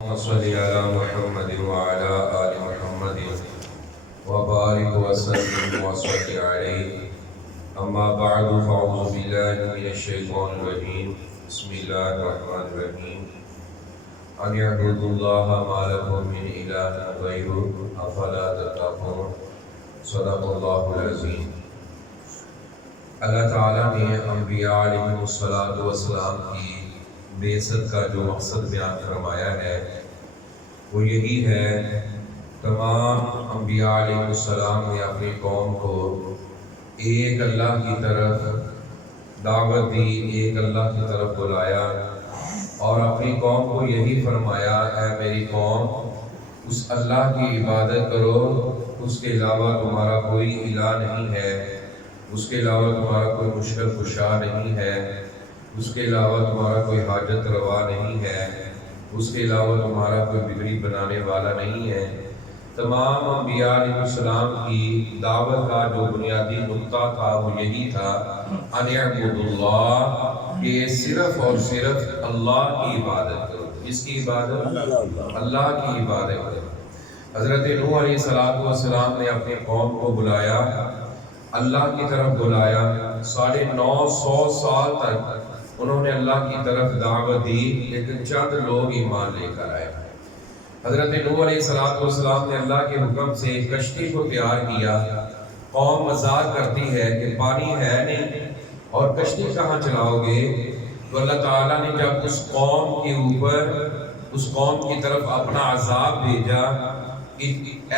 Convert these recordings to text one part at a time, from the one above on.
صلی علی محمد وعلی آل محمد وبارک وسلم وصلی علیہ اما بعد فاعوذ باللہ من الشیطان الرجیم بسم اللہ الرحمن الرحیم ان اعبدوا اللہ ما لکم من الہ غیرہ افلا تتقون صدق اللہ العظیم۔ اللہ تعالیٰ نے انبیاء علیہ السلام کی بعثت کا جو مقصد بیان فرمایا ہے وہ یہی ہے، تمام انبیاء علیہ السلام نے اپنی قوم کو ایک اللہ کی طرف دعوت دی، ایک اللہ کی طرف بلایا اور اپنی قوم کو یہی فرمایا، اے میری قوم اس اللہ کی عبادت کرو، اس کے علاوہ تمہارا کوئی الہ نہیں ہے، اس کے علاوہ تمہارا کوئی مشکل کشا نہیں ہے، اس کے علاوہ تمہارا کوئی حاجت روا نہیں ہے، اس کے علاوہ تمہارا کوئی بگڑی بنانے والا نہیں ہے۔ تمام انبیاء علیہ السلام کی دعوت کا جو بنیادی نقطہ تھا وہ یہی تھا، ان اعبدوا اللہ، کہ صرف اور صرف اللہ کی عبادت کرو۔ کس کی عبادت؟ اللہ کی عبادت کرو۔ حضرت نوح علیہ السلام نے اپنی قوم کو بلایا، اللہ کی طرف بلایا، 950 سال تک انہوں نے اللہ کی طرف دعوت دی، لیکن چند لوگ ایمان لے کر آئے۔ حضرت نوح علیہ السلام نے اللہ کے حکم سے کشتی کو تیار کیا۔ قوم مذاق کرتی ہے کہ پانی ہے نہیں اور کشتی کہاں چلاؤ گے؟ تو اللہ تعالیٰ نے جب اس قوم کے اوپر، اس قوم کی طرف اپنا عذاب بھیجا،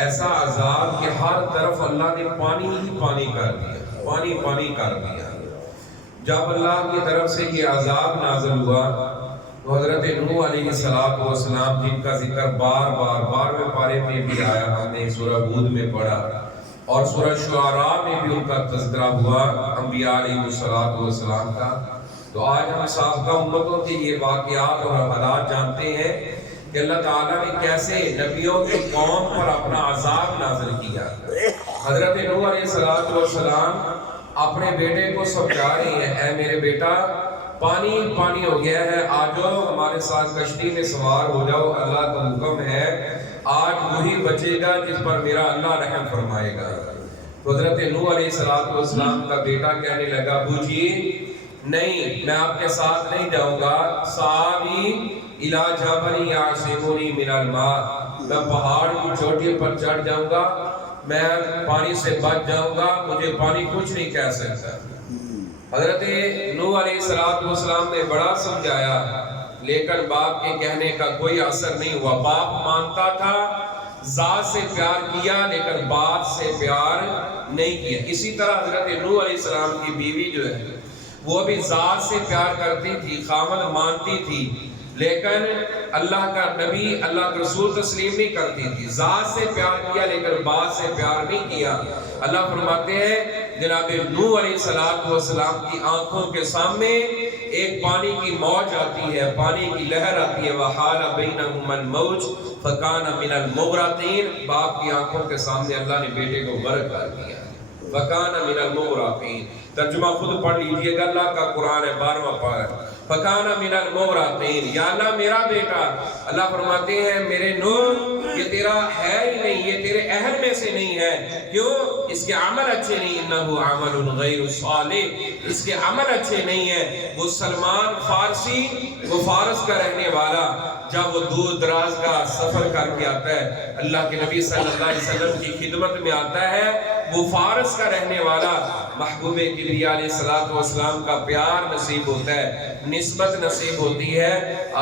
ایسا عذاب کہ ہر طرف اللہ نے پانی ہی پانی کر دیا، پانی پانی کر دیا۔ جب اللہ کی طرف سے یہ عذاب نازل ہوا تو حضرت نوح علیہ السلام جن کا ذکر بار بار 12ویں پارے میں بھی آیا، ہم نے سورہ ہود میں پڑھا اور سورہ شعراء میں بھی ان کا تذکرہ ہوا انبیاء علیہ السلام کا۔ تو آج ہم سابقہ امتوں کے یہ واقعات اور حالات جانتے ہیں کہ اللہ تعالیٰ نے کیسے نبیوں کی قوم پر اپنا عذاب نازل کیا۔ حضرت نوح علیہ السلام اپنے بیٹے کو سمجھا رہی ہیں، اے میرے بیٹا پانی پانی ہو گیا ہے، آ جاؤ ہمارے ساتھ کشتی میں سوار ہو جاؤ، اللہ کا حکم ہے، آج وہی بچے گا جس پر میرا اللہ رحم فرمائے گا۔ تو حضرت نوح علیہ السلام کا بیٹا کہنے لگا، ابو جی نہیں، میں آپ کے ساتھ نہیں جاؤں گا، سآوی الی جبل یعصمنی من الماء، میں پہاڑ کی چوٹی پر چڑھ جاؤں گا، میں پانی سے بچ جاؤں گا، مجھے پانی کچھ نہیں کہہ سکتا۔ حضرت نوح علیہ السلام نے بڑا سمجھایا، لیکن باپ کے کہنے کا کوئی اثر نہیں ہوا۔ باپ مانتا تھا، ذات سے پیار کیا لیکن بات سے پیار نہیں کیا۔ اسی طرح حضرت نوح علیہ السلام کی بیوی جو ہے وہ بھی ذات سے پیار کرتی تھی، خامد مانتی تھی، لیکن اللہ کا نبی، اللہ کا رسول تسلیم نہیں کرتی تھی۔ ذات سے پیار کیا لیکن بات سے پیار نہیں کیا۔ اللہ فرماتے ہیں جناب نوح علیہ السلام کی آنکھوں کے سامنے ایک پانی کی موج آتی ہے، پانی کی لہر آتی ہے، وَحَالَ بَيْنَهُمَا الْمَوْجُ فَكَانَ مِنَ الْمُغْرَقِينَ، باپ کی آنکھوں کے سامنے اللہ نے بیٹے کو غرق کر دیا، فَكَانَ مِنَ الْمُغْرَقِينَ۔ ترجمہ خود پڑھ لیجئے گا، اللہ کا قرآن ہے 12واں پارہ، فَكَانَ مِنَ الْمُغْرَقِينَ، یا اللہ میرا بیٹا، اللہ فرماتے ہیں میرے نوح یہ تیرا ہے ہی نہیں، یہ تیرے اہل میں سے نہیں ہے، کیوں؟ اس کے عمل اچھے نہیں، انہو عمل غیر صالح، اس کے عمل اچھے نہیں ہیں۔ وہ سلمان فارسی، وہ فارس کا رہنے والا، جب وہ دور دراز کا سفر کر کے آتا ہے، اللہ کے نبی صلی اللہ علیہ وسلم کی خدمت میں آتا ہے، وہ فارس کا رہنے والا، محبوب کبریا علیہ السلام کا پیار نصیب ہوتا ہے، نسبت نصیب ہوتی ہے۔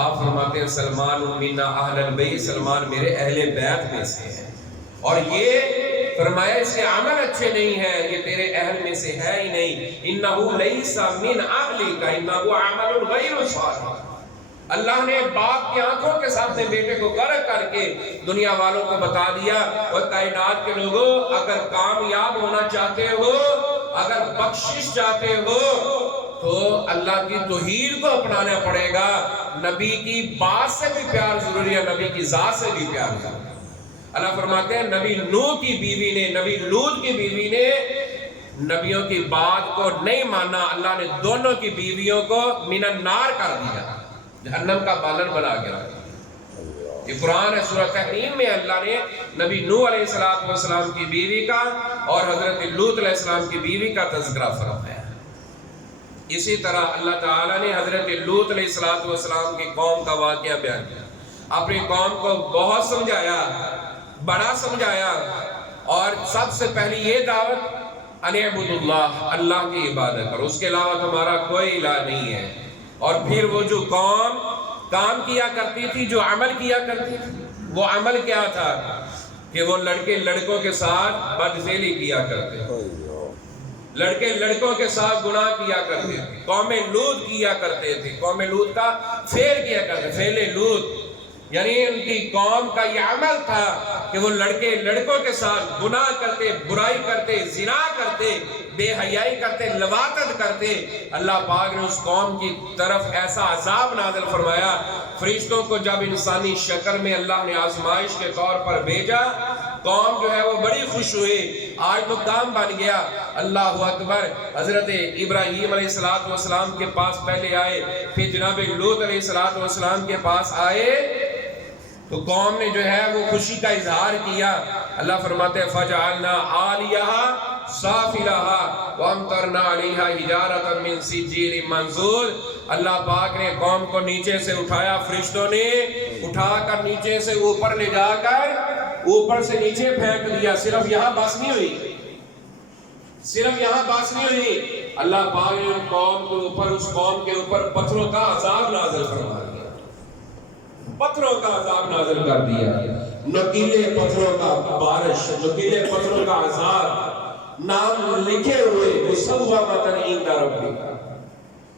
آپ فرماتے ہیں سلمان منا اہل البیت، سلمان میرے اہل بیت میں سے ہے، اور یہ فرمایا اس کے عمل اچھے نہیں ہیں، یہ تیرے اہل میں سے ہے ہی نہیں، انہو لیس من اہلک انہو عمل غیر صالح۔ اللہ نے باپ کی آنکھوں کے سامنے بیٹے کو غرق کر کے دنیا والوں کو بتا دیا، اور کائنات کے لوگوں اگر کامیاب ہونا چاہتے ہو، اگر بخشش چاہتے ہو تو اللہ کی توحید کو اپنانا پڑے گا۔ نبی کی بات سے بھی پیار ضروری ہے، نبی کی ذات سے بھی پیار ضروری ہے۔ اللہ فرماتے ہیں نبی نوح کی بیوی نے، نبی لوط کی بیوی نے نبیوں کی بات کو نہیں مانا، اللہ نے دونوں کی بیویوں کو من النار کر دیا، جہنم کا بالن بنا گیا۔ یہ قرآن ہے، سورہ تحریم میں اللہ نے نبی نوح علیہ السلام کی بیوی کا اور حضرت لوط علیہ السلام کی بیوی کا تذکرہ فرمایا۔ اسی طرح اللہ تعالیٰ نے حضرت لوط علیہ السلام کی قوم کا واقعہ بیان کیا، اپنی قوم کو بہت سمجھایا، بڑا سمجھایا، اور سب سے پہلی یہ دعوت ان اعبدوا اللہ، اللہ کی عبادت کرو، اس کے علاوہ تمہارا کوئی الہ نہیں ہے۔ اور پھر وہ جو قوم کام کیا کرتی تھی، جو عمل کیا کرتی تھی، وہ عمل کیا تھا کہ وہ لڑکے لڑکوں کے ساتھ بدفعلی کیا کرتے تھے، لڑکے لڑکوں کے ساتھ گناہ کیا کرتے تھے۔ قوم لوط کیا کرتے تھے، قوم لوط کا فعل کیا کرتے، فعل لوط، یعنی ان کی قوم کا یہ عمل تھا کہ وہ لڑکے لڑکوں کے ساتھ گناہ کرتے، برائی کرتے، زنا کرتے، بے حیائی کرتے، لواطت کرتے۔ اللہ پاک نے اس قوم کی طرف ایسا عذاب نازل فرمایا، فرشتوں کو جب انسانی شکل میں اللہ نے آزمائش کے طور پر بھیجا، قوم جو ہے وہ بڑی خوش ہوئی، آج تو کام بن گیا۔ اللہ اکبر۔ حضرت ابراہیم علیہ السلام کے پاس پہلے آئے، پھر جناب لوط علیہ السلام کے پاس آئے، تو قوم نے جو ہے وہ خوشی کا اظہار کیا۔ اللہ فرماتے ہیں فَجَعَلْنَا عَالِيَهَا سَافِلَهَا وَأَمْطَرْنَا عَلَيْهَا حِجَارَةً مِّن سِجِّيلٍ مَّنضُودٍ۔ اللہ پاک نے قوم کو نیچے سے اٹھایا، فرشتوں نے اٹھا کر نیچے سے اوپر لے جا کر اوپر سے نیچے پھینک دیا۔ صرف یہاں بس نہیں ہوئی، صرف یہاں بس نہیں ہوئی، اللہ پاک نے قوم کے اوپر، اس قوم کے اوپر پتھروں کا عذاب نازل فرما دیا، پتھروں کا عذاب نازل کر دیا، نکیلے پتھروں کا بارش، نکیلے پتھروں کا عذاب، نام لکھے ہوئے مصومۃ عند ربک،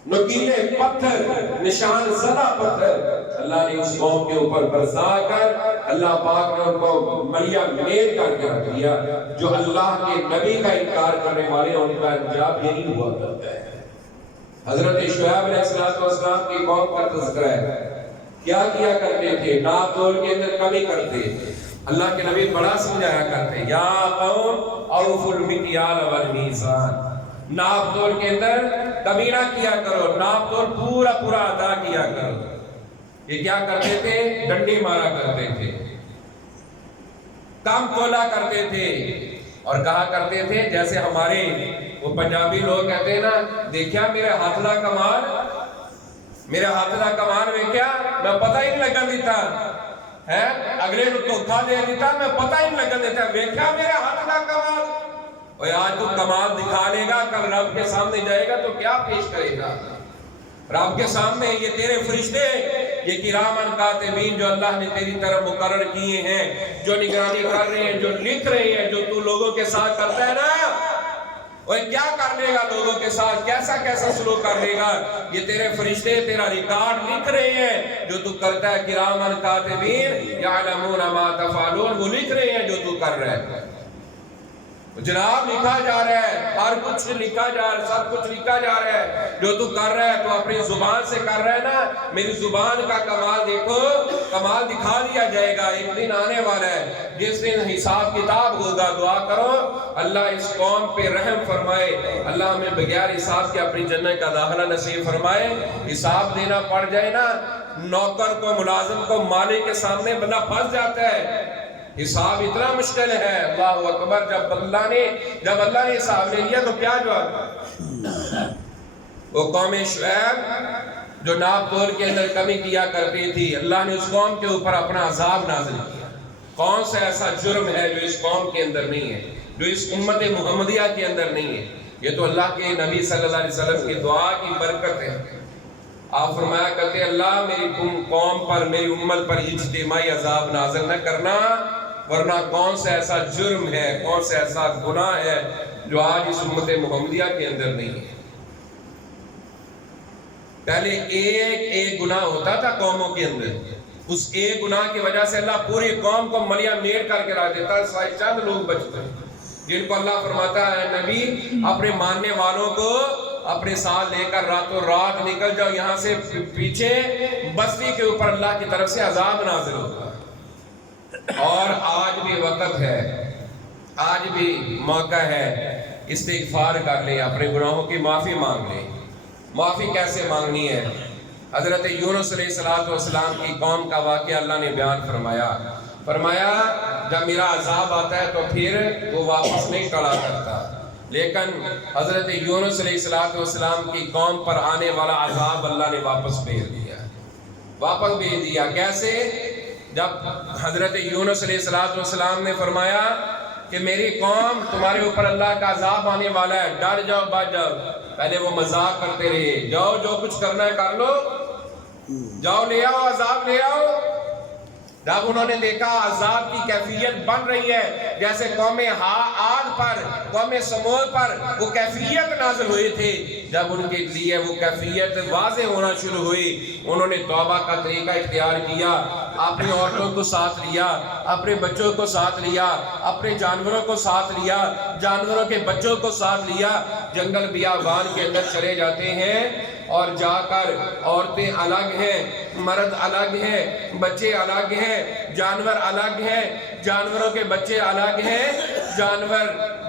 نکیلے پتھر، نشان زدہ پتھر اللہ نے اس قوم کے اوپر برسا کر، اللہ پاک نے ان کو ملیا میر کر کے رکھ دیا۔ جو اللہ کے نبی کا انکار کرنے والے ان کا انجام یہی ہوا کرتا ہے۔ حضرت شعیب علیہ السلام کی قوم کا تذکرہ ہے، کیا کیا کرتے تھے؟ ناپ تول کے اندر کمی کرتے، اللہ کے نبی بڑا سمجھایا کرتے، یا قوم اوفوا المکیال والمیزان، ناپ تول کے اندر کمی نہ کیا کرو، ناپ تول پورا پورا ادا کیا کرو۔ یہ کیا کرتے تھے؟ ڈنڈی مارا کرتے تھے، کام تولا کرتے تھے، اور کہا کرتے تھے جیسے ہمارے وہ پنجابی لوگ کہتے ہیں نا، دیکھیا میرے ہاتھ دا کمال، میرے ہاتھ دا کمال ویکھیا، میں پتہ ہی نہیں لگن دیتا ہے، اگلے نو دھوکا دے دیتا، میں پتہ ہی نہیں لگن دیتا، ویکھیا میرے ہاتھ دا کمال۔ اور آج تو کمال دکھا لے گا، کل رب کے سامنے جائے گا تو کیا پیش کرے گا؟ رب کے سامنے یہ تیرے فرشتے، یہ کرامن کاتبین جو اللہ نے تیری طرف مقرر کیے ہیں، جو نگرانی کر رہے ہیں، جو لکھ رہے ہیں، جو تو لوگوں کے ساتھ کرتا ہے نا، وہ کیا کر لے گا لوگوں کے ساتھ، کیسا کیسا سلوک کر لے گا؟ یہ تیرے فرشتے تیرا ریکارڈ لکھ رہے ہیں جو تو کرتا ہے، کرامن کاتبین یعلمون ما تفعلون، وہ لکھ رہے ہیں جو تو کر رہا ہے۔ جناب لکھا جا رہا ہے، ہر کچھ لکھا جا رہا ہے، سب کچھ لکھا جا رہا ہے، جو تو کر رہا ہے تو اپنی زبان سے کر رہا ہے نا، میری زبان کا کمال دیکھو، کمال دکھا دیا جائے گا۔ ایک دن آنے والا ہے جس دن حساب کتاب ہوگا، دعا کرو اللہ اس قوم پہ رحم فرمائے، اللہ ہمیں بغیر حساب کے اپنی جنت کا داخلہ نصیب فرمائے۔ حساب دینا پڑ جائے نا، نوکر کو، ملازم کو، مالک کے سامنے بندہ پھنس جاتا ہے، حساب اتنا مشکل ہے۔ اللہ اکبر۔ جب اللہ نے حساب لے لیا تو کیا جواب؟ وہ قوم شعیب جو ناپ تول کے اندر کمی کیا کرتی تھی، اللہ نے اس قوم کے اوپر اپنا عذاب نازل کیا۔ کون سا ایسا جرم ہے جو اس قوم کے اندر نہیں ہے، جو اس امت محمدیہ کے اندر نہیں ہے؟ یہ تو اللہ کے نبی صلی اللہ علیہ وسلم کی دعا کی برکت ہے۔ آپ فرمایا کرتے اللہ میری قوم پر، میری امت پر اجتماعی عذاب نازل نہ کرنا، ورنہ کون سا ایسا جرم ہے، کون سا ایسا گناہ ہے جو آج اس امت محمدیہ کے اندر نہیں ہے۔ پہلے ایک گناہ ہوتا تھا قوموں کے اندر، اس ایک گناہ کی وجہ سے اللہ پوری قوم کو ملیا میر کر کے رکھ دیتا ہے، سوائے چند لوگ بچتے ہیں جن کو اللہ فرماتا ہے نبی اپنے ماننے والوں کو اپنے ساتھ لے کر راتوں رات نکل جاؤ یہاں سے، پیچھے بستی کے اوپر اللہ کی طرف سے عذاب نازل ہوگا۔ اور آج بھی وقت ہے، آج بھی موقع ہے، استغفار کر لیں، اپنے گناہوں کی معافی مانگ لیں۔ معافی کیسے مانگنی ہے؟ حضرت یونس علیہ السلام کی قوم کا واقعہ اللہ نے بیان فرمایا جب میرا عذاب آتا ہے تو پھر وہ واپس نہیں ٹلا کرتا، لیکن حضرت یونس علیہ السلام کی قوم پر آنے والا عذاب اللہ نے واپس بھیج دیا۔ کیسے؟ جب حضرت یونس علیہ السلام نے فرمایا کہ میری قوم تمہارے اوپر اللہ کا عذاب آنے والا ہے، ڈر جاؤ بچ جاؤ، پہلے وہ مذاق کرتے رہے، جاؤ جو کچھ کرنا ہے کر لو، جاؤ لے آؤ عذاب لے آؤ۔ جب انہوں نے دیکھا عذاب کی کیفیت بن رہی ہے جیسے قوم عاد پر، قوم سمود پر وہ کیفیت نازل ہوئی تھی، جب ان کے لیے وہ کیفیت واضح ہونا شروع ہوئی، انہوں نے توبہ کا طریقہ اختیار کیا، اپنی عورتوں کو ساتھ لیا، اپنے بچوں کو ساتھ لیا، اپنے جانوروں کو ساتھ لیا، جانوروں کے بچوں کو ساتھ لیا، جنگل بیابان کے اندر چلے جاتے ہیں اور جا کر عورتیں الگ ہیں، مرد الگ ہیں، بچے الگ ہیں، جانور الگ ہیں، جانوروں کے بچے الگ ہیں، جانور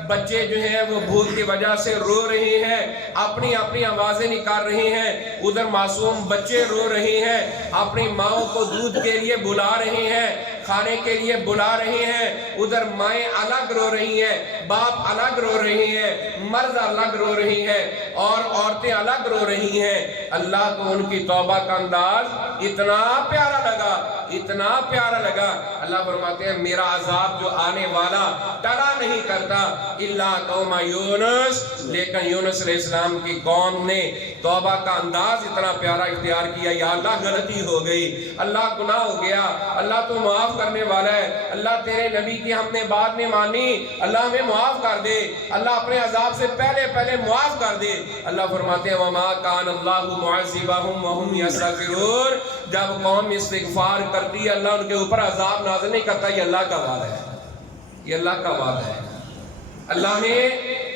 بچے جو ہیں وہ بھوک کی وجہ سے رو رہے ہیں، اپنی آوازیں نکال رہے ہیں، ادھر معصوم بچے رو رہے ہیں، اپنی ماؤں کو دودھ کے لیے بلا رہے ہیں، کھانے کے لیے بلا رہے ہیں، ادھر مائیں الگ رو رہی ہیں، باپ الگ رو رہے ہیں، مرد الگ رو رہی ہیں اور عورتیں الگ رو رہی ہیں۔ اللہ کو ان کی توبہ کا انداز اتنا پیارا لگا، اللہ فرماتے ہیں میرا عذاب جو آنے والا ٹلا نہیں کرتا الا قوم یونس، لیکن یونس علیہ السلام کی قوم نے توبہ کا انداز اتنا پیارا اختیار کیا، یا اللہ غلطی ہو گئی، اللہ گناہ ہو گیا، اللہ تو معاف کرنے والا ہے، اللہ تیرے نبی کی ہم نے بات نہیں مانی، اللہ ہمیں معاف کر دے، اللہ اپنے عذاب سے پہلے معاف کر دے۔ اللہ فرماتے ہیں وما کان اللہ معذبہم وہم یستغفرون، جب قوم استغفار کرتی ہے اللہ ان کے اوپر عذاب نازل نہیں کرتا، یہ اللہ کا وعدہ ہے، یہ اللہ کا وعدہ ہے۔ اللہ نے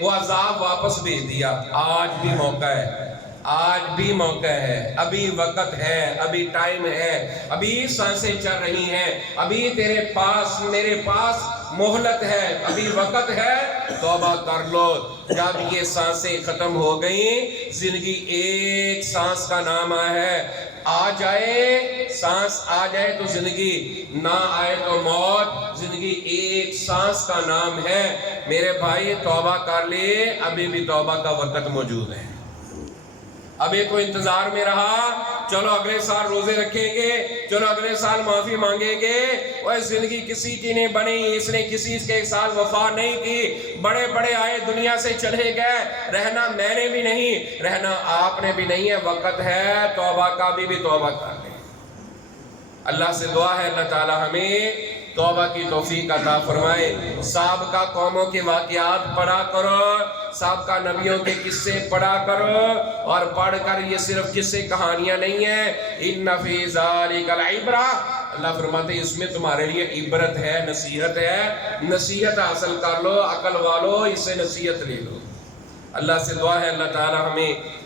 وہ عذاب واپس بھیج دیا۔ آج بھی موقع ہے، ابھی وقت ہے، ابھی ٹائم ہے، ابھی سانسیں چل رہی ہیں، ابھی تیرے پاس میرے پاس مہلت ہے، ابھی وقت ہے، توبہ کر لو۔ جب یہ سانسیں ختم ہو گئیں، زندگی ایک سانس کا نام ہے، آ جائے سانس آ جائے تو زندگی، نہ آئے تو موت، زندگی ایک سانس کا نام ہے۔ میرے بھائی توبہ کر لے، ابھی بھی توبہ کا وقت موجود ہے۔ ابھی تو انتظار میں رہا، چلو اگلے سال روزے رکھیں گے، چلو اگلے سال معافی مانگیں گے، اور زندگی کسی کی نہیں بنی، اس نے کسی کے ساتھ وفا نہیں کی، بڑے آئے دنیا سے چلے گئے، رہنا میں نے بھی نہیں، رہنا آپ نے بھی نہیں ہے، وقت ہے توبہ کا، بھی توبہ کر لیں۔ اللہ سے دعا ہے اللہ تعالی ہمیں توبہ کی توفیق عطا فرمائے۔ سابقہ قوموں کے واقعات پڑھا کرو، سابقہ نبیوں کے قصے پڑھا کرو، اور پڑھ کر یہ صرف قصے کہانیاں نہیں ہیں، ان فی ذالک العبرہ، اللہ فرماتے ہیں اس میں تمہارے لیے عبرت ہے، نصیحت ہے، نصیحت حاصل کر لو، عقل والو اس سے نصیحت لے لو۔ اللہ سے دعا ہے اللہ تعالی ہمیں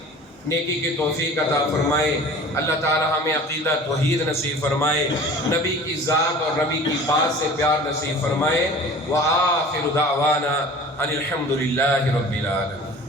نیکی کی توفیق عطا فرمائے، اللہ تعالی ہمیں عقیدہ توحید نصیب فرمائے، نبی کی ذات اور نبی کی بات سے پیار نصیب فرمائے۔ وآخر دعوانا ان الحمد للہ رب العالمین۔